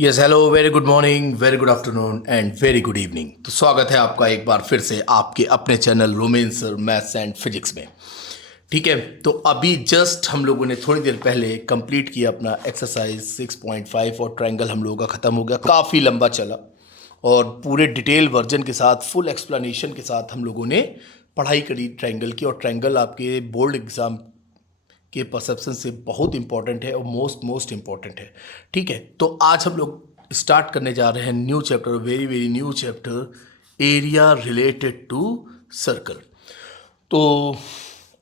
Yes hello, very good morning, very good afternoon and very good evening. तो स्वागत है आपका एक बार फिर से आपके अपने channel romance maths and physics में। ठीक है, तो अभी जस्ट हम लोगों ने थोड़ी देर पहले कंप्लीट किया अपना एक्सरसाइज 6.5 और ट्रायंगल हम लोगों का ख़त्म हो गया। काफ़ी लंबा चला और पूरे डिटेल वर्जन के साथ, फुल एक्सप्लेनेशन के साथ हम लोगों ने पढ़ाई करी ट्रायंगल की। और ट्रायंगल आपके बोर्ड एग्ज़ाम के परसेप्शन से बहुत इंपॉर्टेंट है और मोस्ट मोस्ट इंपॉर्टेंट है। ठीक है, तो आज हम लोग स्टार्ट करने जा रहे हैं new chapter, very very new chapter, area related to circle. तो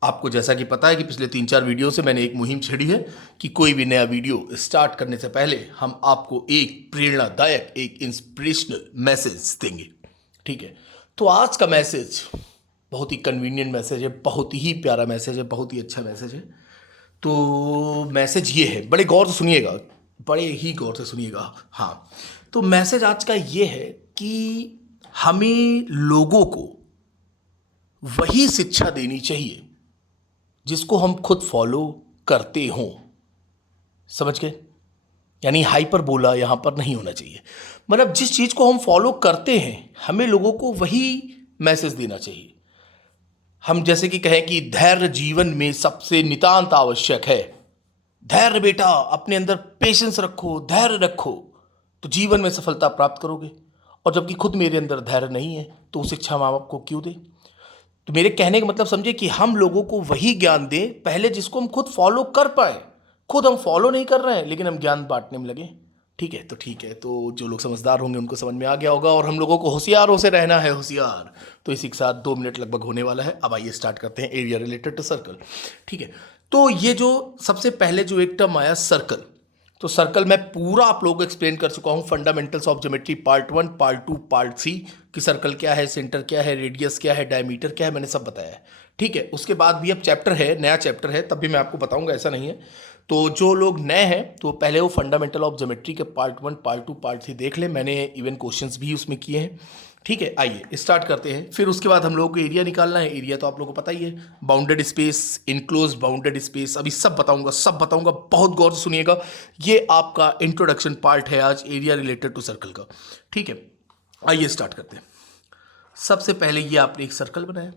आपको जैसा कि पता है कि पिछले 3-4 वीडियो से मैंने एक मुहिम छेड़ी है कि कोई भी नया वीडियो स्टार्ट करने से पहले हम आपको एक प्रेरणादायक, एक इंस्पिरेशनल मैसेज देंगे। ठीक है, तो आज का मैसेज बहुत ही कन्वीनियंट मैसेज है, बहुत ही प्यारा मैसेज है, बहुत ही अच्छा मैसेज है। तो मैसेज ये है, बड़े गौर से सुनिएगा, बड़े ही गौर से सुनिएगा। हाँ, तो मैसेज आज का ये है कि हमें लोगों को वही शिक्षा देनी चाहिए जिसको हम खुद फॉलो करते हों। समझ गए? यानी हाइपर बोला यहाँ पर नहीं होना चाहिए। मतलब जिस चीज़ को हम फॉलो करते हैं हमें लोगों को वही मैसेज देना चाहिए। हम जैसे कि कहें कि धैर्य जीवन में सबसे नितांत आवश्यक है। धैर्य बेटा, अपने अंदर पेशेंस रखो, धैर्य रखो, तो जीवन में सफलता प्राप्त करोगे। और जबकि खुद मेरे अंदर धैर्य नहीं है तो वो शिक्षा माँ बाप को क्यों दे? तो मेरे कहने का मतलब समझे कि हम लोगों को वही ज्ञान दें पहले जिसको हम खुद फॉलो कर पाए। खुद हम फॉलो नहीं कर रहे हैं लेकिन हम ज्ञान बांटने में लगे। ठीक है, तो ठीक है, तो जो लोग समझदार होंगे उनको समझ में आ गया होगा और हम लोगों को होशियारों से रहना है, होशियार। तो इसी के साथ 2 मिनट लगभग होने वाला है। अब आइए स्टार्ट करते हैं एरिया रिलेटेड टू सर्कल। ठीक है, तो ये जो सबसे पहले जो एक टर्म आया सर्कल, तो सर्कल मैं पूरा आप लोगों को एक्सप्लेन कर चुका हूँ। Fundamentals of geometry part 1, part 2, part 3 कि सर्कल क्या है, सेंटर क्या है, रेडियस क्या है, डायमीटर क्या है, मैंने सब बताया है। ठीक है, उसके बाद भी अब चैप्टर है, नया चैप्टर है, तब भी मैं आपको बताऊंगा, ऐसा नहीं है। तो जो लोग नए हैं तो पहले वो फंडामेंटल ऑफ ज्योमेट्री के पार्ट 1, पार्ट 2, पार्ट 3 देख ले, मैंने इवन क्वेश्चंस भी उसमें किए हैं। ठीक है, आइए स्टार्ट करते हैं। फिर उसके बाद हम लोगों को एरिया निकालना है। एरिया तो आप लोगों को पता ही है, bounded space, enclose bounded space, अभी सब बताऊंगा, सब बताऊंगा, बहुत गौर से सुनिएगा। ये आपका इंट्रोडक्शन पार्ट है आज एरिया रिलेटेड टू सर्कल का। ठीक है, आइए स्टार्ट करते हैं। सबसे पहले ये आपने एक सर्कल बनाया।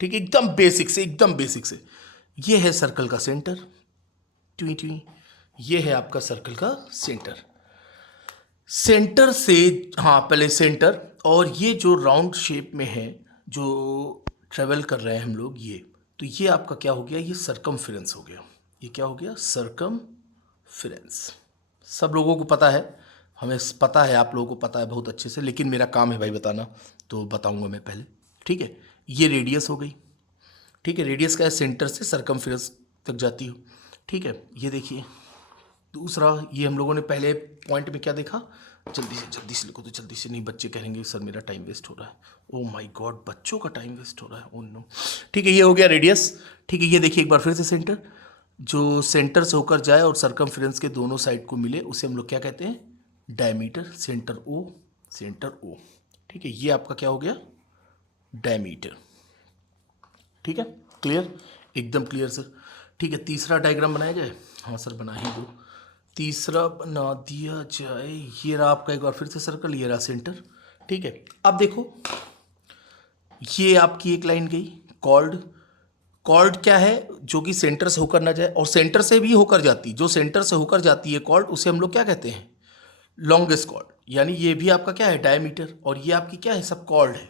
ठीक है, एकदम बेसिक से, एकदम बेसिक से। ये है सर्कल का सेंटर, ट्वी ट्वी, ये है आपका सर्कल का सेंटर। सेंटर से, हाँ पहले सेंटर, और ये जो राउंड शेप में है जो ट्रेवल कर रहे हैं हम लोग, ये तो ये आपका क्या हो गया, ये सरकमफेरेंस हो गया। ये क्या हो गया, सरकमफेरेंस। सब लोगों को पता है, हमें पता है, आप लोगों को पता है बहुत अच्छे से, लेकिन मेरा काम है भाई बताना, तो बताऊंगा मैं पहले। ठीक है, ये रेडियस हो गई। ठीक है, रेडियस का है, सेंटर से सरकमफेरेंस तक जाती हो। ठीक है, ये देखिए दूसरा, ये हम लोगों ने पहले पॉइंट में क्या देखा, जल्दी से लिखो, तो जल्दी से नहीं बच्चे कहेंगे सर मेरा टाइम वेस्ट हो रहा है। ओ माय गॉड, बच्चों का टाइम वेस्ट हो रहा है, ओ नो। ठीक है, ये हो गया रेडियस। ठीक है, ये देखिए एक बार फिर से सेंटर, जो सेंटर से होकर जाए और सरकमफेरेंस के दोनों साइड को मिले उसे हम लोग क्या कहते हैं, diameter. Centre O, centre O. ठीक है, ये आपका क्या हो गया, डायमीटर। ठीक है, क्लियर, एकदम क्लियर सर। ठीक है, तीसरा डायग्राम बनाया जाए, हाँ सर बना ही दो। तीसरा बना दिया जाए, ये रहा आपका एक बार फिर से सर्कल, ये रहा सेंटर। ठीक है, अब देखो ये आपकी एक लाइन गई कॉर्ड। कॉर्ड क्या है, जो कि सेंटर से होकर ना जाए और सेंटर से भी होकर जाती, जो सेंटर से होकर जाती है कॉर्ड, उसे हम लोग क्या कहते हैं, लॉन्गेस्ट कॉर्ड। यानी ये भी आपका क्या है, डायमीटर, और ये आपकी क्या है, सब कॉर्ड है।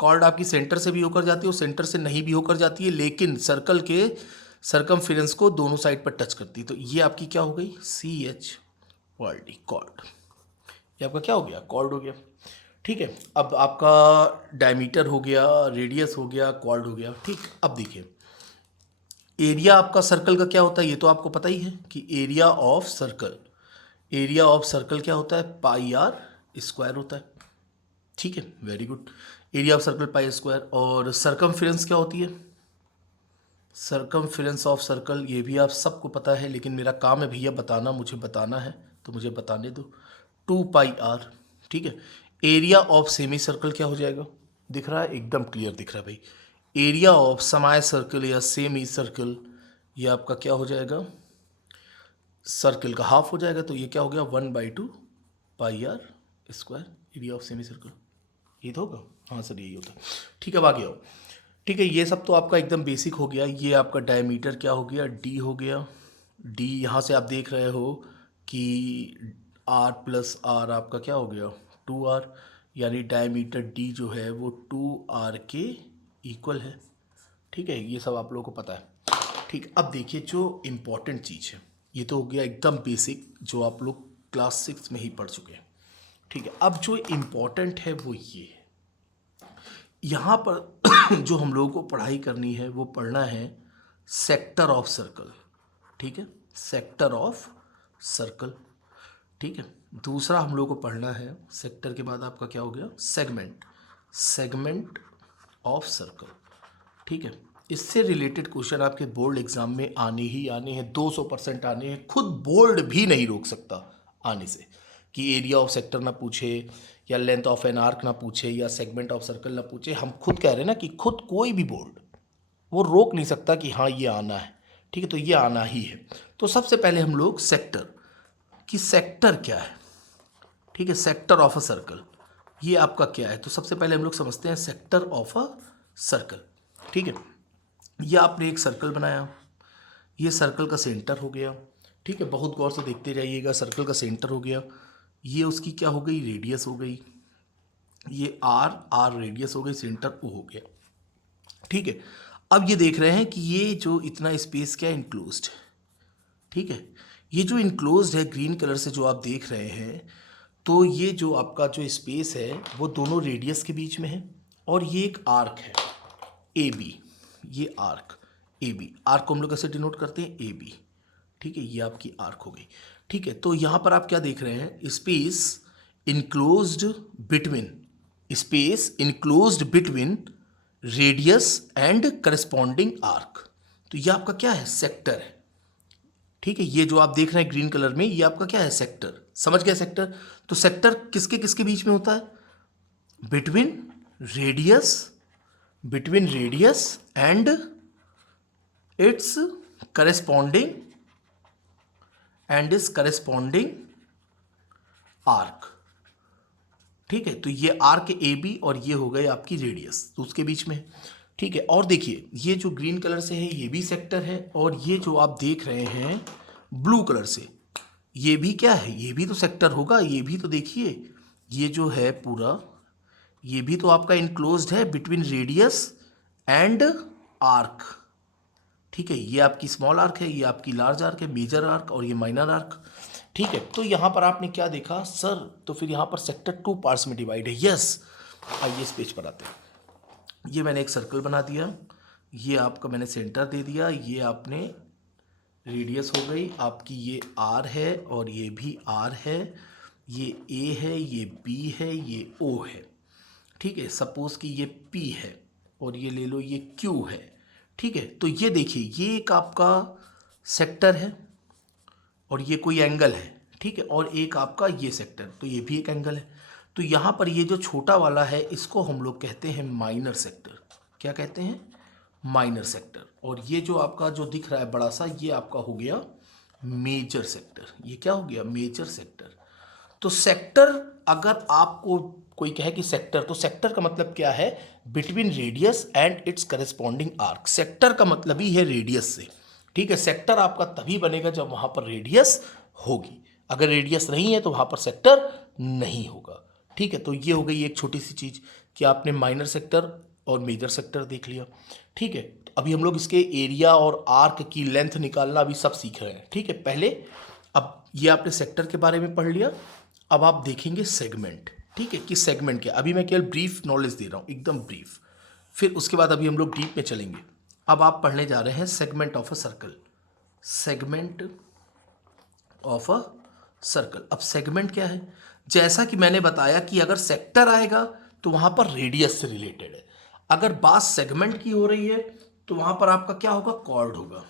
कॉर्ड आपकी सेंटर से भी होकर जाती है और सेंटर से नहीं भी होकर जाती है, लेकिन सर्कल के सरकमफेरेंस को दोनों साइड पर टच करती है। तो ये आपकी क्या हो गई, सी एच वर्ड कॉर्ड। ये आपका क्या हो गया, कॉर्ड हो गया। ठीक है, अब आपका डायमीटर हो गया, रेडियस हो गया, कॉर्ड हो गया। ठीक, अब देखिए एरिया आपका सर्कल का क्या होता है, ये तो आपको पता ही है कि area of circle, area of circle क्या होता है, पाई आर स्क्वायर होता है। ठीक है, very good, area of circle pi square. और सरकमफेरेंस क्या होती है, सरकमफेरेंस ऑफ सर्कल, ये भी आप सबको पता है, लेकिन मेरा काम है भैया बताना, मुझे बताना है तो मुझे बताने दो, 2 पाई आर। ठीक है, एरिया ऑफ सेमी सर्कल क्या हो जाएगा, दिख रहा है, एकदम क्लियर दिख रहा है भाई। एरिया ऑफ समाय सर्कल या सेमी सर्कल, ये आपका क्या हो जाएगा, सर्कल का हाफ हो जाएगा, तो ये क्या हो गया, 1/2 pi are square area of semicircle, ये तो होगा, हाँ सर यही होता है। ठीक है अब आगे आओ। ठीक है ये सब तो आपका एकदम बेसिक हो गया। ये आपका डायमीटर क्या हो गया, डी हो गया। डी यहाँ से आप देख रहे हो कि आर प्लस आर आपका क्या हो गया, 2r, यानी डायमीटर डी जो है वो 2r के इक्वल है। ठीक है ये सब आप लोगों को पता है। ठीक अब देखिए जो इम्पोर्टेंट चीज़ है, ये तो हो गया एकदम बेसिक जो आप लोग क्लास 6 में ही पढ़ चुके हैं। ठीक है अब जो इम्पोर्टेंट है वो ये है, यहाँ पर जो हम लोगों को पढ़ाई करनी है वो पढ़ना है सेक्टर ऑफ सर्कल। ठीक है सेक्टर ऑफ सर्कल। ठीक है दूसरा हम लोगों को पढ़ना है, सेक्टर के बाद आपका क्या हो गया, सेगमेंट, सेगमेंट ऑफ सर्कल। ठीक है इससे रिलेटेड क्वेश्चन आपके बोर्ड एग्जाम में आने ही आने हैं, 200% आने हैं। खुद बोर्ड भी नहीं रोक सकता आने से कि एरिया ऑफ सेक्टर ना पूछे या लेंथ ऑफ एन आर्क ना पूछे या सेगमेंट ऑफ सर्कल ना पूछे। हम खुद कह रहे हैं ना कि खुद कोई भी बोर्ड वो रोक नहीं सकता कि हाँ ये आना है। ठीक है तो ये आना ही है। तो सबसे पहले हम लोग सेक्टर कि सेक्टर क्या है। ठीक है सेक्टर ऑफ अ सर्कल ये आपका क्या है, तो सबसे पहले हम लोग समझते हैं सेक्टर ऑफ अ सर्कल। ठीक है ये आपने एक सर्कल बनाया, ये सर्कल का सेंटर हो गया। ठीक है बहुत गौर से देखते जाइएगा, सर्कल का सेंटर हो गया, ये उसकी क्या हो गई, रेडियस हो गई, ये आर रेडियस हो गई, सेंटर ओ हो गया। ठीक है अब ये देख रहे हैं कि ये जो इतना स्पेस क्या इनक्लोज्ड है। ठीक है ये जो इनक्लोज्ड है ग्रीन कलर से जो आप देख रहे हैं, तो ये जो आपका जो स्पेस है वो दोनों रेडियस के बीच में है और ये एक आर्क है ए बी, ये आर्क ए बी, आर्क को हम लोग कैसे डिनोट करते हैं, ए बी। ठीक है ये आपकी आर्क हो गई। ठीक है तो यहाँ पर आप क्या देख रहे हैं, space enclosed between, space enclosed between radius and corresponding arc. तो ये आपका क्या है, सेक्टर है। ठीक है ये जो आप देख रहे हैं ग्रीन कलर में ये आपका क्या है, सेक्टर। समझ गया सेक्टर। तो सेक्टर किसके किसके बीच में होता है, between radius, between radius and its corresponding and इस करस्पॉन्डिंग आर्क। ठीक है तो ये आर्क ए बी और ये हो गए आपकी रेडियस, तो उसके बीच में। ठीक है और देखिए ये जो ग्रीन कलर से है ये भी सेक्टर है, और ये जो आप देख रहे हैं ब्लू कलर से ये भी क्या है, ये भी तो सेक्टर होगा। ये भी तो देखिए ये जो है पूरा ये भी तो आपका इनक्लोज्ड है बिटवीन रेडियस एंड आर्क। ठीक है ये आपकी स्मॉल आर्क है, ये आपकी लार्ज आर्क है, मेजर आर्क और ये माइनर आर्क। ठीक है तो यहाँ पर आपने क्या देखा सर, तो फिर यहाँ पर सेक्टर 2 पार्ट्स में डिवाइड है। यस आइए इस पेज पर आते हैं। ये मैंने एक सर्कल बना दिया, ये आपका मैंने सेंटर दे दिया, ये आपने रेडियस हो गई आपकी, ये आर है और ये भी आर है, ये ए है, ये बी है, ये ओ है। ठीक है सपोज कि ये पी है और ये ले लो ये क्यू है। ठीक है तो ये देखिए ये एक आपका सेक्टर है और ये कोई एंगल है। ठीक है और एक आपका ये सेक्टर, तो ये भी एक एंगल है। तो यहाँ पर ये जो छोटा वाला है इसको हम लोग कहते हैं माइनर सेक्टर। क्या कहते हैं, माइनर सेक्टर। और ये जो आपका जो दिख रहा है बड़ा सा ये आपका हो गया मेजर सेक्टर। ये क्या हो गया, मेजर सेक्टर। तो सेक्टर अगर आपको कोई कहे कि सेक्टर, तो सेक्टर का मतलब क्या है, between radius and its corresponding arc. Sector का मतलब ही है रेडियस से। ठीक है सेक्टर आपका तभी बनेगा जब वहाँ पर रेडियस होगी, अगर रेडियस नहीं है तो वहाँ पर सेक्टर नहीं होगा। ठीक है तो ये हो गई एक छोटी सी चीज़ कि आपने माइनर सेक्टर और मेजर सेक्टर देख लिया। ठीक है तो अभी हम लोग इसके एरिया और आर्क की लेंथ निकालना अभी सब सीख रहे हैं। ठीक है पहले अब ये आपने सेक्टर के बारे में पढ़ लिया, अब आप देखेंगे सेगमेंट। ठीक है कि सेगमेंट क्या, अभी मैं केवल ब्रीफ नॉलेज दे रहा हूँ एकदम ब्रीफ, फिर उसके बाद अभी हम लोग डीप में चलेंगे। अब आप पढ़ने जा रहे हैं segment of a circle, segment of a circle. अब सेगमेंट क्या है, जैसा कि मैंने बताया कि अगर सेक्टर आएगा तो वहाँ पर रेडियस से रिलेटेड है, अगर बात सेगमेंट की हो रही है तो वहाँ पर आपका क्या होगा, कॉर्ड होगा।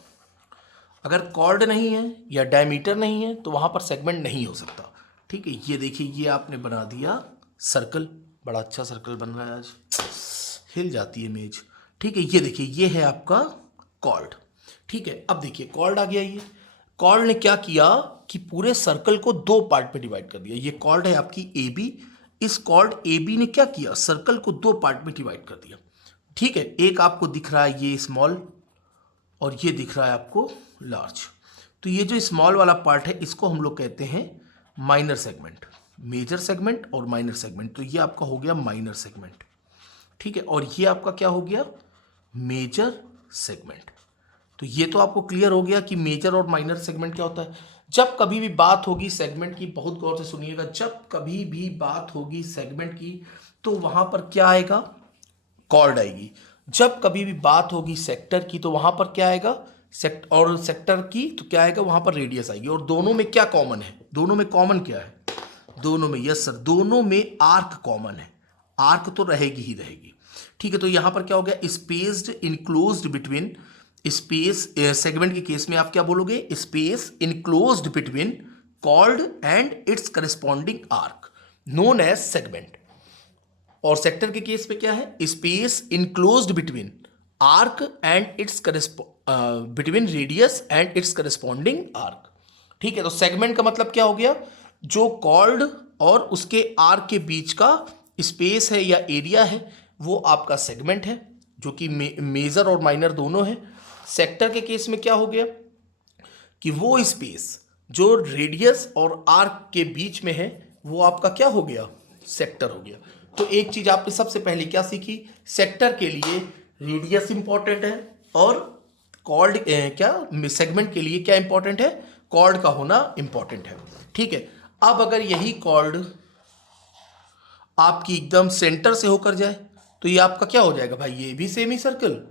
अगर कॉर्ड नहीं है या डायमीटर नहीं है तो वहाँ पर सेगमेंट नहीं हो सकता। ठीक है ये देखिए ये आपने बना दिया सर्कल, बड़ा अच्छा सर्कल बन रहा है, आज हिल जाती है मेज। ठीक है ये देखिए ये है आपका कॉर्ड। ठीक है अब देखिए कॉर्ड आ गया, ये कॉर्ड ने क्या किया कि पूरे सर्कल को दो पार्ट में डिवाइड कर दिया। ये कॉर्ड है आपकी ए बी, इस कॉर्ड ए बी ने क्या किया, सर्कल को दो पार्ट में डिवाइड कर दिया। ठीक है, एक आपको दिख रहा है ये स्मॉल और ये दिख रहा है आपको लार्ज। तो ये जो स्मॉल वाला पार्ट है इसको हम लोग कहते हैं माइनर सेगमेंट, मेजर सेगमेंट और माइनर सेगमेंट। तो ये आपका हो गया माइनर सेगमेंट। ठीक है, और ये आपका क्या हो गया, मेजर सेगमेंट। तो ये तो आपको क्लियर हो गया कि मेजर और माइनर सेगमेंट क्या होता है। जब कभी भी बात होगी सेगमेंट की, बहुत गौर से सुनिएगा, जब कभी भी बात होगी सेगमेंट की तो वहां पर क्या आएगा, कॉर्ड आएगी। जब कभी भी बात होगी सेक्टर की तो वहां पर क्या आएगा, और सेक्टर की तो क्या आएगा, वहां पर रेडियस आएगी। और दोनों में क्या कॉमन है, दोनों में कॉमन क्या है, दोनों में, यस सर, दोनों में आर्क कॉमन है, आर्क तो रहेगी ही रहेगी। ठीक है, तो यहां पर क्या हो गया, spaced enclosed between, space segment के केस में आप क्या बोलोगे, space enclosed between chord and its corresponding arc known as segment. और सेक्टर के केस में क्या है, space enclosed between arc and its between radius and its corresponding arc. ठीक है, तो सेगमेंट का मतलब क्या हो गया, जो कॉर्ड और उसके आर्क के बीच का स्पेस है या एरिया है वो आपका सेगमेंट है, जो कि मेजर और माइनर दोनों है। सेक्टर के केस में क्या हो गया कि वो स्पेस जो रेडियस और आर्क के बीच में है वो आपका क्या हो गया, सेक्टर हो गया। तो एक चीज आपने सबसे पहले क्या सीखी, सेक्टर के लिए रेडियस इंपॉर्टेंट है और कॉर्ड क्या सेगमेंट के लिए क्या इंपॉर्टेंट है, कॉर्ड का होना इंपॉर्टेंट है। ठीक है, अब अगर यही कॉर्ड आपकी एकदम सेंटर से होकर जाए तो ये आपका क्या हो जाएगा भाई, ये भी सेमी सर्कल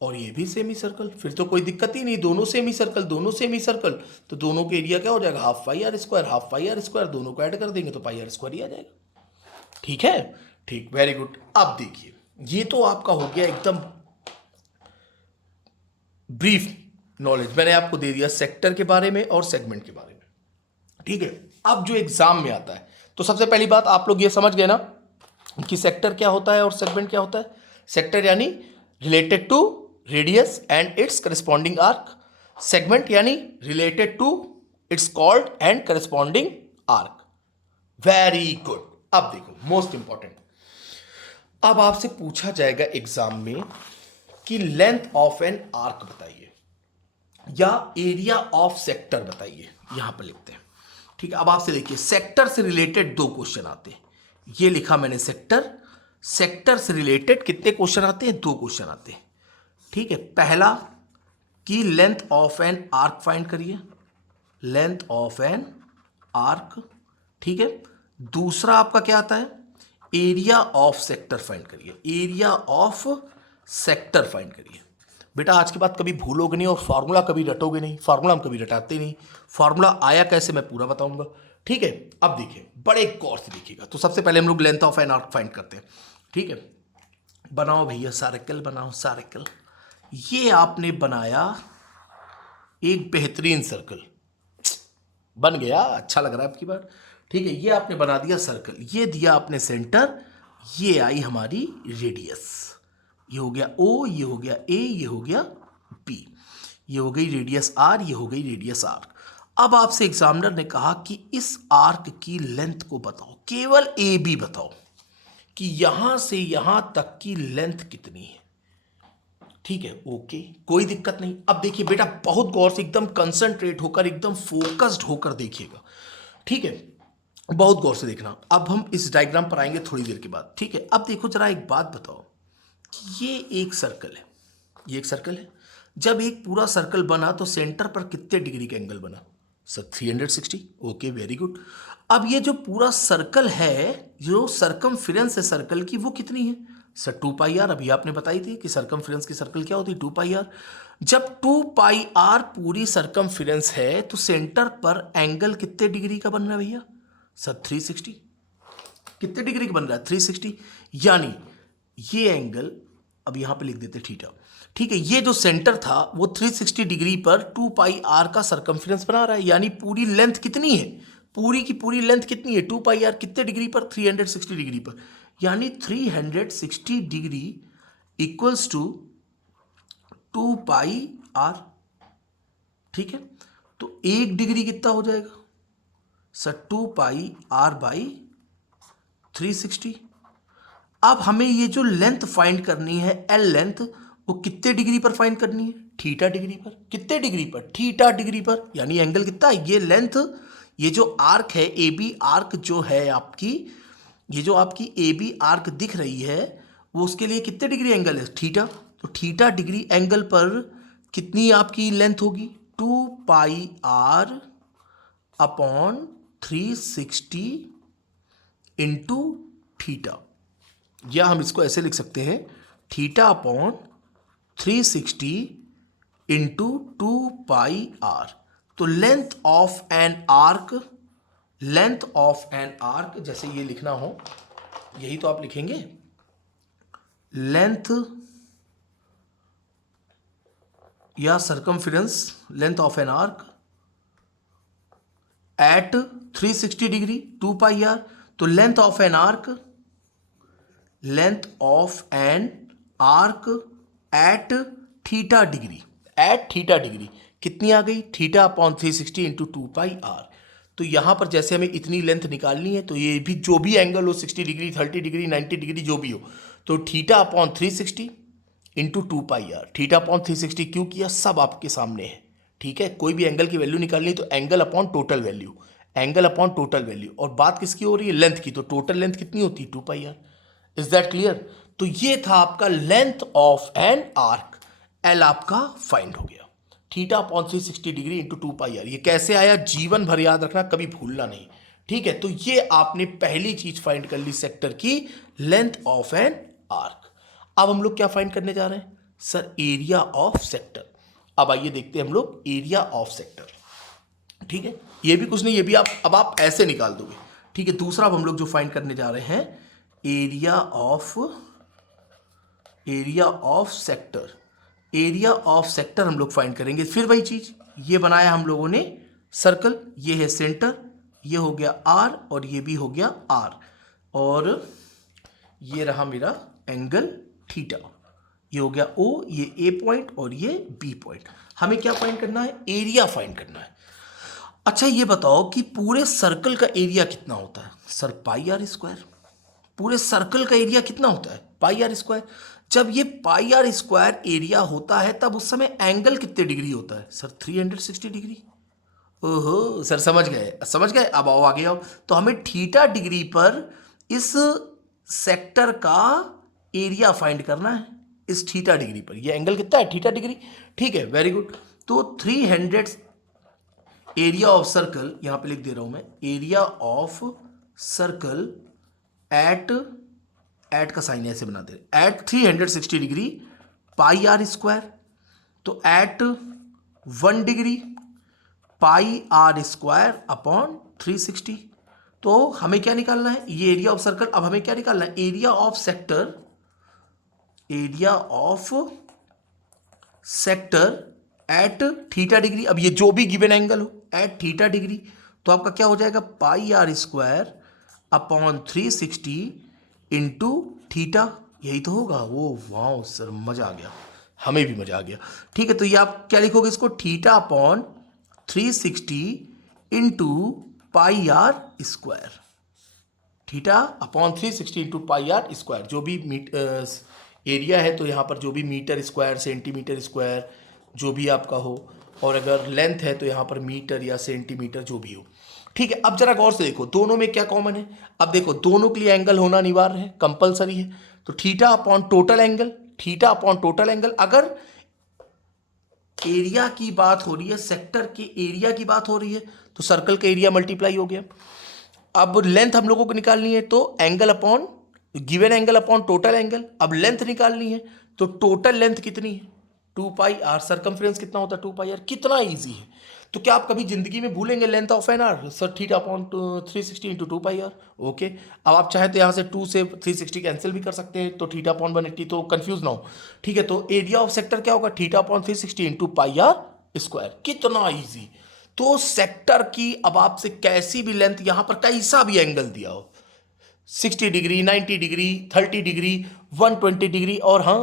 और ये भी सेमी सर्कल, फिर तो कोई दिक्कत ही नहीं, दोनों सेमी सर्कल, दोनों सेमी सर्कल, तो दोनों के एरिया क्या हो जाएगा, half pi are square, half pi are square, दोनों को ऐड कर देंगे तो पाई आर स्क्वायर ही आ जाएगा। ठीक है, ठीक, वेरी गुड। अब देखिए ये तो आपका हो गया एकदम ब्रीफ नॉलेज, मैंने आपको दे दिया सेक्टर के बारे में और सेगमेंट के बारे में। ठीक है, अब जो एग्जाम में आता है तो सबसे पहली बात आप लोग ये समझ गए ना कि सेक्टर क्या होता है और सेगमेंट क्या होता है। सेक्टर यानी related to radius and its corresponding arc, segment यानी related to its chord and corresponding arc. Very good. अब देखो मोस्ट इंपॉर्टेंट, अब आपसे पूछा जाएगा एग्जाम में कि लेंथ ऑफ एन आर्क बताइए या एरिया ऑफ सेक्टर बताइए, यहां पर लिखते हैं। ठीक है, अब आपसे देखिए सेक्टर से रिलेटेड दो क्वेश्चन आते हैं, ये लिखा मैंने सेक्टर, सेक्टर से रिलेटेड कितने क्वेश्चन आते हैं, दो क्वेश्चन आते हैं। ठीक है, पहला कि length of an arc find करिए, लेंथ ऑफ एन आर्क। ठीक है, दूसरा आपका क्या आता है, एरिया ऑफ सेक्टर फाइंड करिए, एरिया ऑफ सेक्टर फाइंड करिए। बेटा आज के बाद कभी भूलोगे नहीं और फार्मूला कभी रटोगे नहीं, फार्मूला हम कभी रटाते नहीं, फार्मूला आया कैसे मैं पूरा बताऊंगा। ठीक है, अब देखिए बड़े गौर से देखिएगा। तो सबसे पहले हम लोग length of an arc find करते हैं। ठीक है, बनाओ भैया सर्कल, बनाओ सर्कल। ये आपने बनाया एक बेहतरीन सर्कल, बन गया, अच्छा लग रहा है आपकी बात। ठीक है, ये आपने बना दिया सर्कल, ये दिया आपने सेंटर, ये आई हमारी रेडियस, ये हो गया ओ, ये हो गया ए, ये हो गया बी, ये हो गई रेडियस आर, ये हो गई रेडियस आर्क। अब आपसे एग्जामिनर ने कहा कि इस आर्क की लेंथ को बताओ, केवल ए बी बताओ कि यहां से यहां तक की लेंथ कितनी है। ठीक है, ओके, कोई दिक्कत नहीं। अब देखिए बेटा बहुत गौर से एकदम कंसंट्रेट होकर एकदम फोकस्ड होकर देखिएगा। ठीक है, बहुत गौर से देखना। अब हम इस डायग्राम पर आएंगे थोड़ी देर के बाद। ठीक है, अब देखो जरा एक बात बताओ कि ये एक सर्कल है, ये एक सर्कल है, जब एक पूरा सर्कल बना तो सेंटर पर कितने डिग्री का एंगल बना सर, 360। Okay, very good. अब ये जो पूरा सर्कल है, जो सरकमफेरेंस है सर्कल की, वो कितनी है सर, 2 पाई आर। अभी आपने बताई थी कि सरकमफेरेंस की सर्कल क्या होती है, 2 पाई आर। जब 2 पाई आर पूरी सरकमफेरेंस है तो सेंटर पर एंगल कितने डिग्री का बन रहा है भैया सर, 360। कितने डिग्री का बन रहा है, 360। यानी ये एंगल अब यहां पे लिख देते थीटा। ठीक है, ये जो सेंटर था वो 360 डिग्री पर 2 पाई आर का सरकमफेरेंस बना रहा है। यानी पूरी लेंथ कितनी है, पूरी की पूरी लेंथ कितनी है, 2 पाई आर कितने डिग्री पर, 360 डिग्री पर। यानी 360 degree equals to 2 pi r. ठीक है, तो 1 डिग्री कितना हो जाएगा सर 2 पाई आर बाई 360। अब हमें ये जो लेंथ फाइंड करनी है एल लेंथ, वो कितने डिग्री पर फाइंड करनी है? थीटा डिग्री पर। कितने डिग्री पर? थीटा डिग्री पर। यानी एंगल कितना है? ये लेंथ, ये जो आर्क है ए बी आर्क जो है आपकी, ये जो आपकी ए बी आर्क दिख रही है वो उसके लिए कितने डिग्री एंगल है? थीटा। तो थीटा डिग्री एंगल पर कितनी आपकी लेंथ होगी? 2 pi R upon 360 into theta, या हम इसको ऐसे लिख सकते हैं theta upon 360 into 2 pi R. तो length of an arc, length of an arc, जैसे ये लिखना हो यही तो आप लिखेंगे, लेंथ या circumference, length of an arc at 360 degree 2 pi R. तो length of an arc, length of an arc at theta degree, at theta degree कितनी आ गई? Theta upon 360 into 2 pi R. तो यहां पर जैसे हमें इतनी लेंथ निकालनी है, तो ये भी जो भी एंगल हो 60 डिग्री 30 डिग्री 90 डिग्री जो भी हो, तो theta upon 360 into 2 pi r. Theta upon 360 क्यों किया? सब आपके सामने है, ठीक है। कोई भी एंगल की वैल्यू निकालनी तो angle upon total value, angle upon total value. और बात किसकी हो रही है? लेंथ की। तो टोटल लेंथ कितनी होती है? 2 pi r. Is that clear? तो ये था आपका length of an arc, L आपका फाइंड हो गया। Theta upon 360 degree into 2 pi r. ये कैसे आया जीवन भर याद रखना, कभी भूलना नहीं, ठीक है। तो ये आपने पहली चीज फाइंड कर ली सेक्टर की, लेंथ ऑफ एन आर्क। अब हम लोग क्या फाइंड करने जा रहे हैं? Sir area of sector. अब आइए देखते हैं हम लोग एरिया ऑफ सेक्टर, ठीक है। ये भी कुछ नहीं, ये भी आप ऐसे निकाल दोगे, ठीक है। दूसरा अब हम लोग जो फाइंड करने जा रहे हैं area of sector. Area of sector हम लोग फाइंड करेंगे। फिर वही चीज, ये बनाया हम लोगों ने सर्कल, ये है सेंटर, ये हो गया आर और ये भी हो गया आर, और ये रहा मेरा एंगल थीटा, ये हो गया ओ, ये ए पॉइंट और ये बी पॉइंट। हमें क्या फाइंड करना है? एरिया फाइंड करना है। अच्छा ये बताओ कि पूरे सर्कल का एरिया कितना होता है? Sir pi are square. पूरे सर्कल का एरिया कितना होता है? Pi are square. जब ये पाई आर स्क्वायर एरिया होता है तब उस समय एंगल कितने डिग्री होता है? Sir 360 degree. ओहो सर समझ गए, समझ गए। अब आओ आगे आओ। तो हमें थीटा डिग्री पर इस सेक्टर का एरिया फाइंड करना है, इस थीटा डिग्री पर। ये एंगल कितना है? थीटा डिग्री, ठीक है, वेरी गुड। तो 300 एरिया ऑफ सर्कल, यहां पे लिख दे रहा हूं मैं, एरिया ऑफ सर्कल एट का साइन ऐसे बना दे, at 360 degree pi are square. तो at 1 degree pi are square upon 360। तो हमें क्या निकालना है? ये एरिया ऑफ सर्कल। अब हमें क्या निकालना है? Area of sector, area of sector at theta degree. अब ये जो भी गिवन एंगल हो एट थीटा डिग्री, तो आपका क्या हो जाएगा? Pi are square upon 360 into theta. यही तो होगा वो। वाह सर मजा आ गया, हमें भी मजा आ गया, ठीक है। तो ये आप क्या लिखोगे इसको? Theta upon 360 into pi are square. Theta upon 360 into pi are square. जो भी एरिया है तो यहाँ पर जो भी मीटर स्क्वायर, सेंटीमीटर स्क्वायर जो भी आपका हो, और अगर लेंथ है तो यहाँ पर मीटर या सेंटीमीटर जो भी हो, ठीक है। अब जरा गौर से देखो दोनों में क्या कॉमन है। अब देखो दोनों के लिए एंगल होना अनिवार्य है, कंपलसरी है। तो theta upon total angle, theta upon total angle. अगर एरिया की बात हो रही है, सेक्टर के एरिया की बात हो रही है, तो सर्कल का एरिया मल्टीप्लाई हो गया। अब लेंथ हम लोगों को निकालनी है तो angle upon given angle upon total angle. अब लेंथ निकालनी है तो टोटल लेंथ कितनी है? 2 पाई आर। सर्कमफ्रेंस कितना होता है? 2 पाई आर। कितना इजी है। तो क्या आप कभी जिंदगी में भूलेंगे length of an arc? Sir theta upon 360 into 2 pi r. Okay, अब आप चाहे तो यहाँ से 2 से 360 कैंसिल भी कर सकते हैं, तो थीटा अपॉन 180, तो कंफ्यूज ना हो, ठीक है। तो एरिया ऑफ सेक्टर क्या होगा? Theta upon 360 into pi are square. कितना ईजी। तो सेक्टर की अब आपसे कैसी भी लेंथ, यहाँ पर कैसा भी एंगल दिया हो, 60 डिग्री, 90 डिग्री, 30 डिग्री, 120 डिग्री। और हाँ,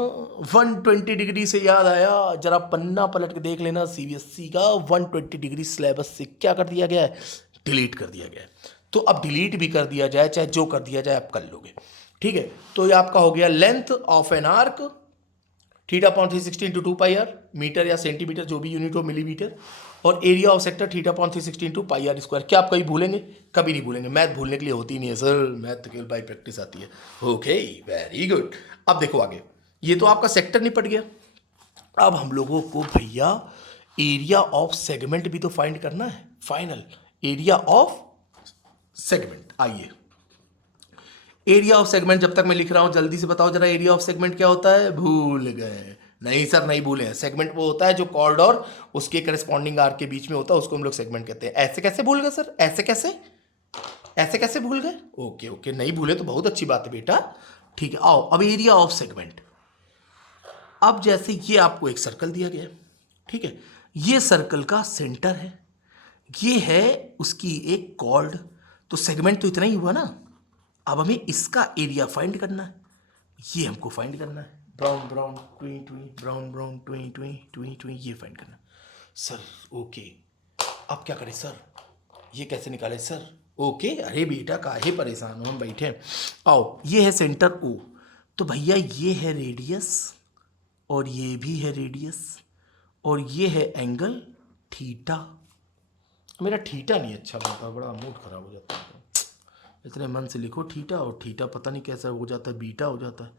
120 डिग्री से याद आया, जरा पन्ना पलट के देख लेना सीबीएसई का। 120 डिग्री सिलेबस से क्या कर दिया गया है? डिलीट कर दिया गया है। तो अब डिलीट भी कर दिया जाए, चाहे जो कर दिया जाए, आप कर लोगे। ठीक है, तो ये आपका हो गया length of an arc theta upon 360 into 2 pi r, metre या सेंटीमीटर जो भी यूनिट हो, मिलीमीटर। और area of sector theta upon 360 into pi are square. क्या आप कभी भूलेंगे? कभी नहीं भूलेंगे। मैथ भूलने के लिए होती नहीं है सर, मैथ तो केवल बाई प्रैक्टिस आती है। Okay, very good. अब देखो आगे, ये तो आपका सेक्टर निपट गया। अब हम लोगों को भैया एरिया ऑफ सेगमेंट भी तो फाइंड करना है। फाइनल एरिया ऑफ सेगमेंट, आइए एरिया ऑफ सेगमेंट जब तक मैं लिख रहा हूं जल्दी से बताओ जरा, एरिया ऑफ सेगमेंट क्या होता है? भूल गए? नहीं सर, नहीं भूले हैं। सेगमेंट वो होता है जो कॉर्ड और उसके करस्पॉन्डिंग आर्क के बीच में होता है, उसको हम लोग सेगमेंट कहते हैं। ऐसे कैसे भूल गए सर? ऐसे कैसे, ऐसे कैसे भूल गए? ओके ओके, नहीं भूले तो बहुत अच्छी बात है बेटा। ठीक है, आओ अब एरिया ऑफ सेगमेंट। अब जैसे ये आपको एक सर्कल दिया गया है, ठीक है, ये सर्कल का सेंटर है, ये है उसकी एक कॉर्ड, तो सेगमेंट तो इतना ही हुआ ना। अब हमें इसका एरिया फाइंड करना है, ये हमको फाइंड करना है। ब्राउन ब्राउन ट्वी ट्वी, ब्राउन ब्राउन ट्वी ट्वी ट्वी ट्वी, ये फाइंड करना सर। ओके, अब क्या करें सर? ये कैसे निकाले सर? ओके, अरे बेटा काहे परेशान हो, हम बैठे हैं। आओ, ये है सेंटर ओ, तो भैया ये है रेडियस और ये भी है रेडियस और ये है एंगल थीटा। मेरा थीटा नहीं अच्छा बनता, बड़ा मूड खराब हो जाता है। इतने मन से लिखो थीटा, और थीटा पता नहीं कैसा हो जाता है, बीटा हो जाता है।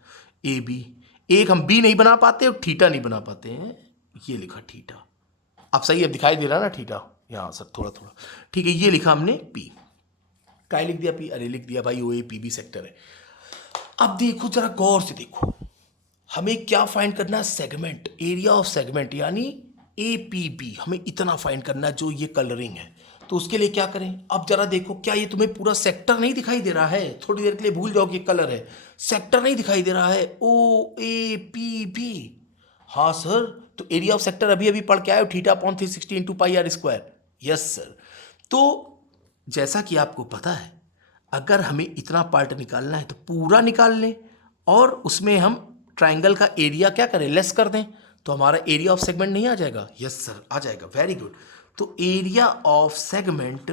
ए बी, एक हम बी नहीं बना पाते और थीटा नहीं बना पाते हैं। ये लिखा थीटा, अब सही अब दिखाई दे रहा ना थीटा? यहाँ सर थोड़ा थोड़ा ठीक है। ये लिखा हमने पी, काय लिख दिया पी? अरे लिख दिया भाई, ओ ए पी बी सेक्टर है। अब देखो जरा गौर से देखो, हमें क्या फाइंड करना है? सेगमेंट, एरिया ऑफ सेगमेंट, यानी ए पी बी। हमें इतना फाइंड करना है जो ये कलरिंग है। तो उसके लिए क्या करें? अब जरा देखो, क्या ये तुम्हें पूरा सेक्टर नहीं दिखाई दे रहा है? थोड़ी देर के लिए भूल जाओ कि कलर है, सेक्टर नहीं दिखाई दे रहा है। ओ ए पी बी, हाँ सर, तो एरिया ऑफ सेक्टर अभी अभी पढ़ के आए हो, theta upon 360 into pi are square. Yes sir. तो जैसा कि आपको पता है, अगर हमें इतना पार्ट निकालना है तो पूरा निकाल लें और उसमें हम ट्राइंगल का एरिया क्या करें? लेस कर दें, तो हमारा एरिया ऑफ सेगमेंट नहीं आ जाएगा? यस सर, आ जाएगा। Very good. तो एरिया ऑफ सेगमेंट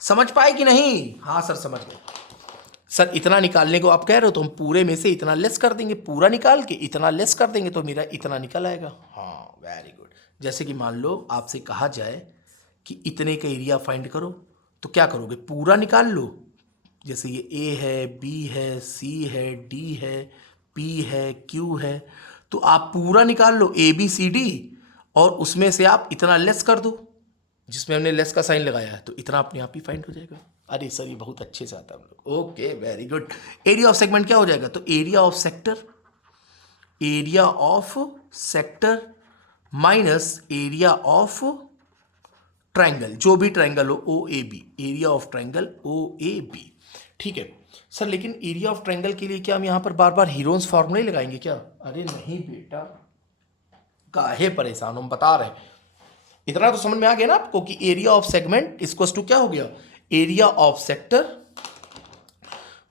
समझ पाए कि नहीं? हाँ सर, समझ गए। सर इतना निकालने को आप कह रहे हो, तो हम पूरे में से इतना लेस कर देंगे, पूरा निकाल के इतना लेस कर देंगे तो मेरा इतना निकल आएगा। हाँ, वेरी गुड। जैसे कि मान लो आपसे कहा जाए कि इतने का एरिया फाइंड करो, तो क्या करोगे? पूरा निकाल लो। जैसे ये ए है, बी है, सी है, डी है, पी है, क्यू है, तो आप पूरा निकाल लो ए बी सी डी, और उसमें से आप इतना लेस कर दो, जिसमें हमने लेस का साइन लगाया है, तो इतना अपने आप ही फाइंड हो जाएगा। अरे सर ये बहुत अच्छे से आता है हम लोग। Okay, very good. Area of segment क्या हो जाएगा? तो area of sector, area of sector minus area of triangle, जो भी ट्राइंगल हो, O A B, area of triangle O A B. ठीक है सर, लेकिन एरिया ऑफ ट्राइंगल के लिए क्या हम यहाँ पर बार बार हीरोन्स फॉर्मूले लगाएंगे क्या? अरे नहीं बेटा, काहे परेशान हम बता रहे हैं। इतना तो समझ में आ गया ना आपको कि area of segment equals to क्या हो गया? Area of sector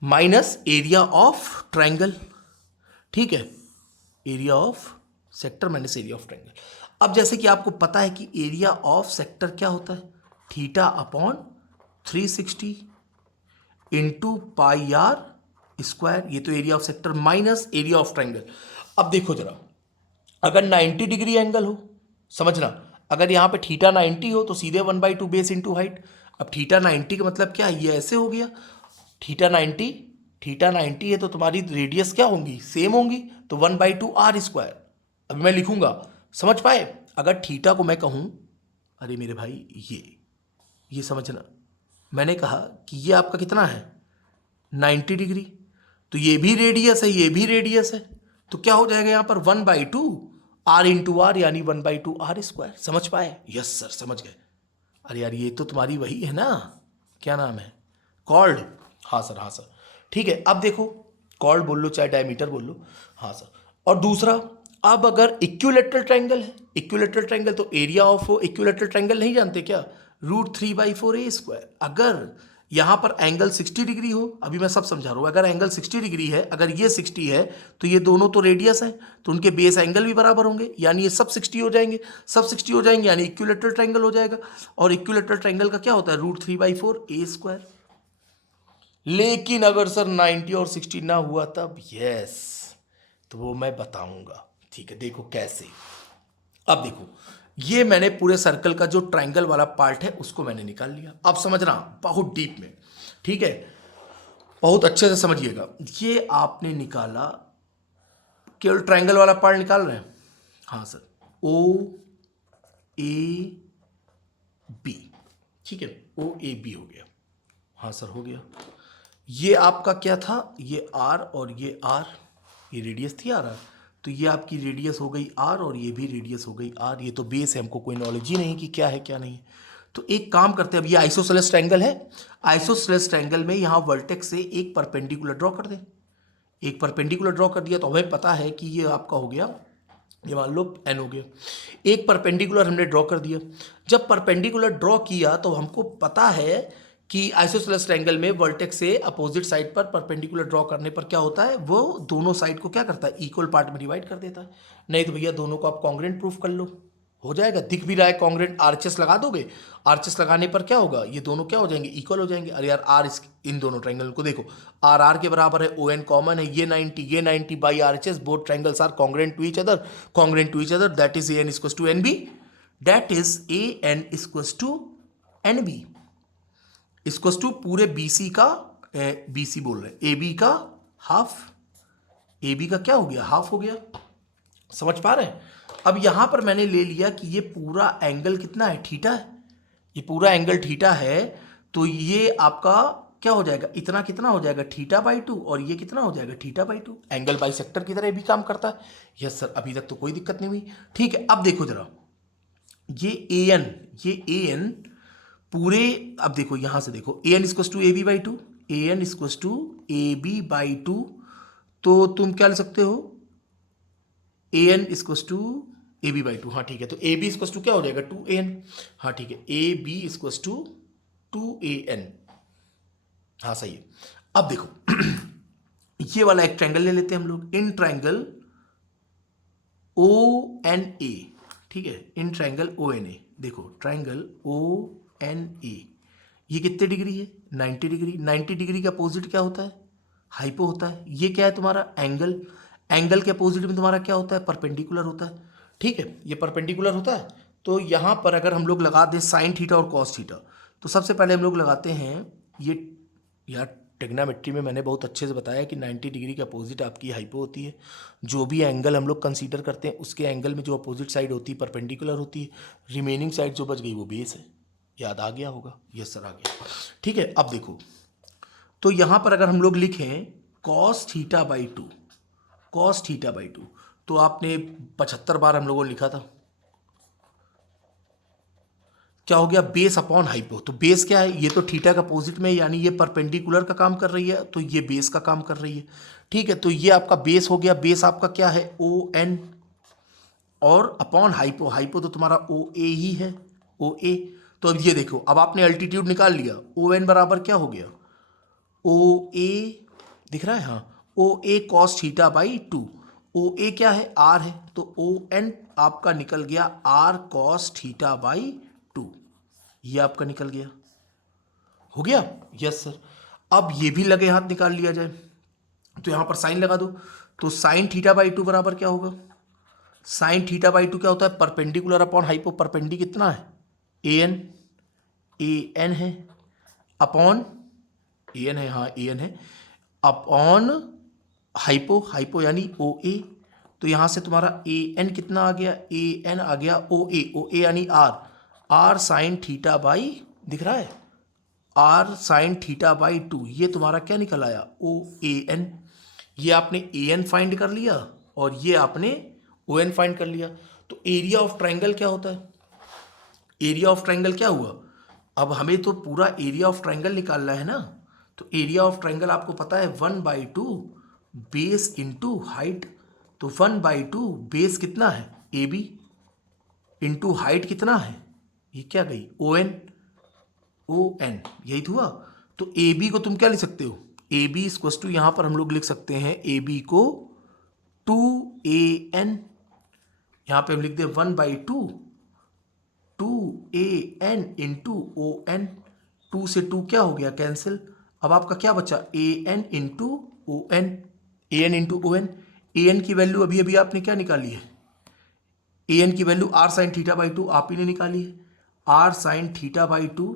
minus area of triangle. ठीक है, area of sector minus area of triangle. अब जैसे कि आपको पता है कि एरिया ऑफ सेक्टर क्या होता है? Theta upon 360 into pi are square. ये तो area of sector minus area of triangle. अब देखो जरा, अगर 90 डिग्री एंगल हो, समझना, अगर यहाँ पे थीटा 90 हो तो सीधे 1/2 बेस इंटू हाइट। अब थीटा 90 का मतलब क्या है? ये ऐसे हो गया, थीटा 90 है तो तुम्हारी रेडियस क्या होंगी? सेम होंगी, तो 1/2 आर स्क्वायर। अभी मैं लिखूंगा, समझ पाए? अगर थीटा को मैं कहूँ, अरे मेरे भाई ये समझना, मैंने कहा कि ये आपका कितना है? 90 डिग्री, तो ये भी रेडियस है, ये भी रेडियस है, तो क्या हो जाएगा यहाँ पर? 1/2 आर इंटू आर, यानी 1/2 आर स्क्वायर। समझ पाए? यस सर, समझ गए। अरे यार ये तो तुम्हारी वही है ना, क्या नाम है? कॉर्ड। हाँ सर, हाँ सर, ठीक है। अब देखो, कॉर्ड बोल लो चाहे डायमीटर बोल लो, हाँ सर। और दूसरा, अब अगर इक्विलेटरल ट्राइंगल है, इक्विलेटरल ट्राइंगल, तो एरिया ऑफ इक्विलेटरल ट्राइंगल नहीं जानते क्या? √3/4 a स्क्वायर। अगर यहाँ पर एंगल 60 डिग्री हो, अभी मैं सब समझा रहा हूँ, अगर एंगल 60 डिग्री है, अगर ये 60 है तो ये दोनों तो रेडियस है, तो उनके बेस एंगल भी बराबर होंगे, यानी ये सब 60 हो जाएंगे, सब 60 हो जाएंगे, यानी इक्विलेटरल ट्रायंगल हो जाएगा। और इक्विलेटरल ट्रायंगल का क्या होता है, √3/4 ए स्क्वायर। लेकिन अगर सर 90 और 60 ना हुआ तब, यस, तो वो मैं बताऊंगा। ठीक है, देखो कैसे। अब देखो, ये मैंने पूरे सर्कल का जो ट्रायंगल वाला पार्ट है उसको मैंने निकाल लिया। अब समझना बहुत डीप में, ठीक है, बहुत अच्छे से समझिएगा। ये आपने निकाला, केवल ट्रायंगल वाला पार्ट निकाल रहे हैं। हाँ सर, ओ ए बी, ठीक है, ओ ए बी हो गया। हाँ सर हो गया। ये आपका क्या था, ये आर और ये आर, ये रेडियस थी आर, तो ये आपकी रेडियस हो गई आर और ये भी रेडियस हो गई आर। ये तो बेस है, हमको कोई नॉलेज ही नहीं कि क्या है क्या नहीं। तो एक काम करते हैं, अब ये आइसोसेलेस ट्रायंगल है, आइसोसेलेस ट्रायंगल में यहाँ वर्टेक्स से एक परपेंडिकुलर ड्रॉ कर दें। एक परपेंडिकुलर ड्रॉ कर दिया तो हमें पता है कि ये आपका हो गया, ये मान लो एन हो गया। एक परपेंडिकुलर हमने ड्रॉ कर दिया। जब परपेंडिकुलर ड्रॉ किया तो हमको पता है कि आइसोसेलेस ट्रायंगल में वर्टेक्स से अपोजिट साइड पर परपेंडिकुलर ड्रॉ करने पर क्या होता है, वो दोनों साइड को क्या करता है, इक्वल पार्ट में डिवाइड कर देता है। नहीं तो भैया दोनों को आप कॉन्ग्रुएंट प्रूफ कर लो, हो जाएगा, दिख भी रहा है कॉन्ग्रुएंट, आरएचएस लगा दोगे, आरएचएस लगाने पर क्या होगा, ये दोनों क्या हो जाएंगे, इक्वल हो जाएंगे। अरे यार आर इन दोनों ट्रायंगल को देखो, आर आर के बराबर है, ओ एन कॉमन है, ये 90 by RHS, both triangles are congruent to each other, that is A N equals to N B, that is A N equals to N B equals to पूरे BC का, BC बोल रहे हैं, A B का half, A B का क्या हो गया, हाफ हो गया। समझ पा रहे हैं। अब यहां पर मैंने ले लिया कि ये पूरा एंगल कितना है, थीटा है, ये पूरा एंगल थीटा है, तो ये आपका क्या हो जाएगा, इतना कितना हो जाएगा, θ/2, और ये कितना हो जाएगा, θ/2। एंगल बाइसेक्टर की तरह भी काम करता है। यस सर, अभी तक तो कोई दिक्कत नहीं हुई। ठीक है, अब देखो जरा, ये an पूरे, अब देखो यहां से देखो, an equals to AB/2, an equals to AB/2, तो तुम क्या ले सकते हो, an इक्वल्स टू AB/2, हाँ ठीक है, तो AB इक्वल्स टू क्या हो जाएगा, 2an, हाँ ठीक है, AB इक्वल्स टू 2an, हाँ सही है। अब देखो ये वाला एक ट्रायंगल ले लेते हैं हम लोग, इन ट्रायंगल ONA, ठीक है, इन ट्रायंगल ONA, देखो ट्रायंगल ONA, ये कितने डिग्री है, 90 डिग्री। 90 डिग्री का अपोजिट क्या होता है, हाइपो होता है। ये क्या है तुम्हारा एंगल, एंगल के अपोजिट में तुम्हारा क्या होता है, परपेंडिकुलर होता है। ठीक है, ये परपेंडिकुलर होता है। तो यहाँ पर अगर हम लोग लगा दें साइन थीटा और कॉस थीटा, तो सबसे पहले हम लोग लगाते हैं ये, यार टेग्नामेट्री में मैंने बहुत अच्छे से बताया कि 90 डिग्री के अपोजिट आपकी हाइपो होती है। जो भी एंगल हम लोग कंसीडर करते हैं उसके एंगल में जो अपोजिट साइड होती है परपेंडिकुलर होती है, रिमेनिंग साइड जो बच गई वो बेस है। याद आ गया होगा, यस सर आ गया। ठीक है, अब देखो, तो यहाँ पर अगर हम लोग लिखें cos θ/2, cos θ/2, तो आपने 75 बार हम लोगों ने लिखा था, क्या हो गया, बेस अपॉन हाइपो। तो बेस क्या है, ये तो थीटा का अपोजिट में, यानी ये परपेंडिकुलर का काम कर रही है, तो ये बेस का काम कर रही है। ठीक है, तो ये आपका बेस हो गया, बेस आपका क्या है, ON, और अपॉन हाइपो, हाइपो तो तुम्हारा OA ही है, OA। तो अब ये देखो, अब आपने अल्टीट्यूड निकाल लिया, ON बराबर क्या हो गया, OA, दिख रहा है, हाँ, OA cos θ/2, OA क्या है, R है, तो ON आपका निकल गया R cos θ/2, ये आपका निकल गया, हो गया, यस सर। अब ये भी लगे हाथ निकाल लिया जाए, तो यहां पर साइन लगा दो, तो साइन θ/2 बराबर क्या होगा, साइन θ/2 क्या होता है, परपेंडिकुलर अपॉन हाइपो, परपेंडी कितना है, an है, अपॉन an है, हाँ an है, अपॉन हाइपो, हाइपो यानी OA, तो यहां से तुम्हारा an कितना आ गया, an आ गया OA यानी R साइन θ/, दिख रहा है, R साइन θ/2, ये तुम्हारा क्या निकल आया, OAN। ये आपने AN फाइंड कर लिया और ये आपने ON फाइंड कर लिया। तो एरिया ऑफ ट्रायंगल क्या होता है, एरिया ऑफ ट्रायंगल क्या हुआ, अब हमें तो पूरा एरिया ऑफ ट्रायंगल निकालना है ना। तो एरिया ऑफ ट्रायंगल आपको पता है 1/2 बेस इंटू हाइट, तो 1/2 बेस कितना है, AB, इंटू हाइट कितना है, ये क्या गई, ON, यही तो हुआ। तो ए बी को तुम क्या लिख सकते हो, ए बी इक्वल टू, यहां पर हम लोग लिख सकते हैं ए बी को 2an, यहां पे हम लिख दे 1/2 2an इंटू ओ एन, 2 से 2 क्या हो गया कैंसिल, अब आपका क्या बचा an into O N, an into O N, an की वैल्यू अभी अभी आपने क्या निकाली है, an की value r sine theta by 2 आप ही ने निकाली है, r sine theta by 2,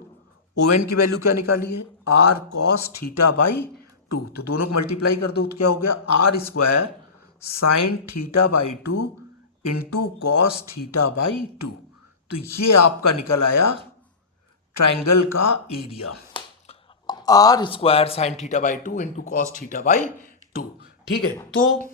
O N की वैल्यू क्या निकाली है, r कॉस थीटा बाई 2, तो दोनों को मल्टीप्लाई कर दो तो क्या हो गया r square sine theta by 2 into cos theta by 2, तो ये आपका निकल आया ट्राइंगल का area, r square sine theta by 2 into cos theta by 2। ठीक है, तो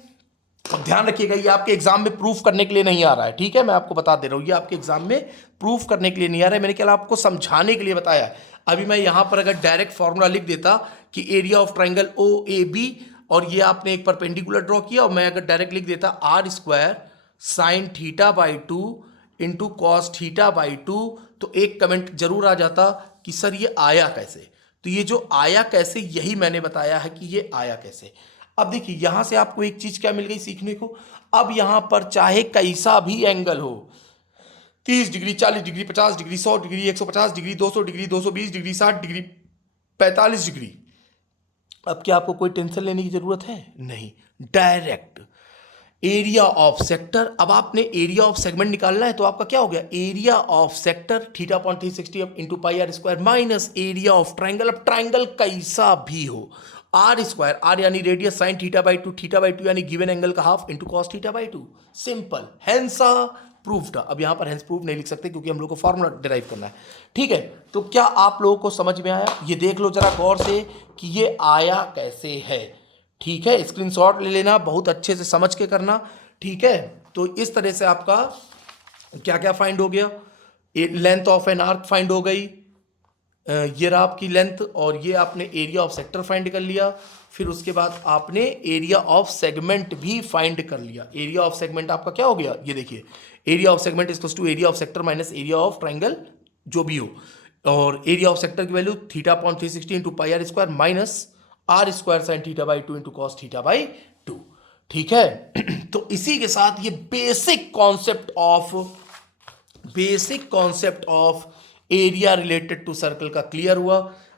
अब ध्यान रखिएगा ये आपके एग्जाम में प्रूफ करने के लिए नहीं आ रहा है, ठीक है, मैं आपको बता दे रहा हूं ये आपके एग्जाम में प्रूफ करने के लिए नहीं आ रहा है, मैंने केवल आपको समझाने के लिए बताया है। अभी मैं यहां पर अगर डायरेक्ट फॉर्मूला लिख देता कि area of triangle O A B, और ये आपने एक परपेंडिकुलर ड्रॉ किया, और मैं अगर डायरेक्ट लिख देता r square sine theta by 2 into cos theta by 2, तो एक कमेंट जरूर आ जाता कि सर ये आया कैसे, तो ये जो आया कैसे यही मैंने बताया है कि ये आया कैसे। अब देखिए यहां से आपको एक चीज क्या मिल गई सीखने को, अब यहां पर चाहे कैसा भी एंगल हो, 30 degree 40 degree 50 degree 100 degree 150 degree 200 degree 220 degree 60 degree 45 degree, अब क्या आपको कोई टेंशन लेने की जरूरत है, नहीं, डायरेक्ट एरिया ऑफ सेक्टर। अब आपने एरिया ऑफ सेगमेंट निकालना है तो आपका क्या हो गया, area of sector theta upon 360 into pi are square minus area of triangle, अब ट्राइंगल कैसा भी हो, आर स्क्वायर, आर यानी radius sine theta by 2, theta by 2 यानी गिवन एंगल का half into cos theta by 2, simple, hence proofed. अब यहां पर हेंस प्रूफ नहीं लिख सकते क्योंकि हम लोग को फॉर्मूला डिराइव करना है, ठीक है। तो क्या आप लोगों को समझ में आया, ये देख लो जरा गौर से कि ये आया कैसे है, ठीक है, स्क्रीनशॉट ले लेना, बहुत अच्छे से समझ के करना, ठीक है। तो इस तरह से आपका क्या क्या फाइंड हो गया, length of an arc find हो गई, ये रहा आपकी लेंथ, और ये आपने एरिया ऑफ सेक्टर फाइंड कर लिया, फिर उसके बाद आपने एरिया ऑफ सेगमेंट भी फाइंड कर लिया। एरिया ऑफ सेगमेंट आपका क्या हो गया, ये देखिए, area of segment equals to area of sector minus area of triangle जो भी हो, और एरिया ऑफ सेक्टर की value theta upon 360 into pi are square minus r square sine theta by 2 into cos theta by 2, ठीक है। तो इसी के साथ ये basic concept of area related to circle का क्लियर हुआ।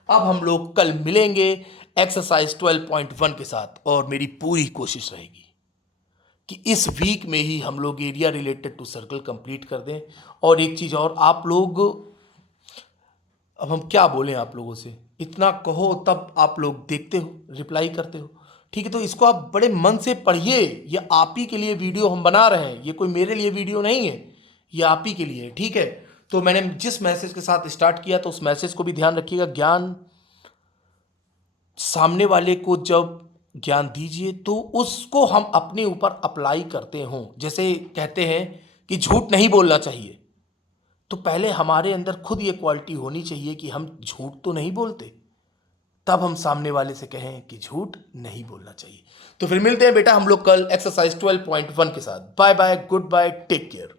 अब हम लोग कल मिलेंगे एक्सरसाइज 12.1 के साथ, और मेरी पूरी कोशिश रहेगी कि इस वीक में ही हम लोग area related to circle complete कर दें। और एक चीज़ और, आप लोग, अब हम क्या बोलें आप लोगों से, इतना कहो तब आप लोग देखते हो, रिप्लाई करते हो, ठीक है। तो इसको आप बड़े मन से पढ़िए, ये आप ही के लिए वीडियो हम बना रहे हैं, ये कोई मेरे लिए वीडियो नहीं है, ये आप ही के लिए है, ठीक है। तो मैंने जिस मैसेज के साथ स्टार्ट किया तो उस मैसेज को भी ध्यान रखिएगा, ज्ञान सामने वाले को जब ज्ञान दीजिए तो उसको हम अपने ऊपर अप्लाई करते हों। जैसे कहते हैं कि झूठ नहीं बोलना चाहिए, तो पहले हमारे अंदर खुद ये क्वालिटी होनी चाहिए कि हम झूठ तो नहीं बोलते, तब हम सामने वाले से कहें कि झूठ नहीं बोलना चाहिए। तो फिर मिलते हैं बेटा हम लोग कल एक्सरसाइज 12.1 के साथ। Bye bye, goodbye, take care.